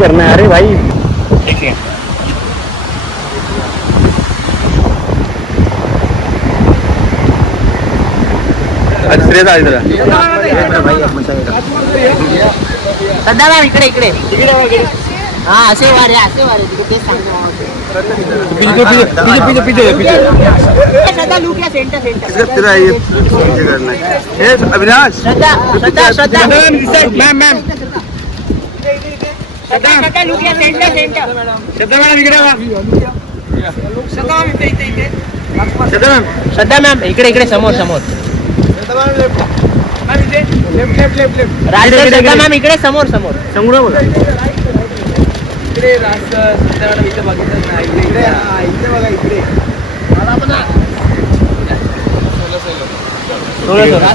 करना है? अरे भाई सध्या मॅम इकडे इकडे हा असे वारे तिकडे तेच सांगतो श्रद्धा लुक या सेंटर अविनाश श्रद्धा श्रद्धा मॅम मॅम श्रद्धा लुक या सेंटर श्रद्धा मॅम इकडे समोर श्रद्धा मॅम इकडे समोर बघा इकडे इथे बघितलं नाही इथे बघा इकडे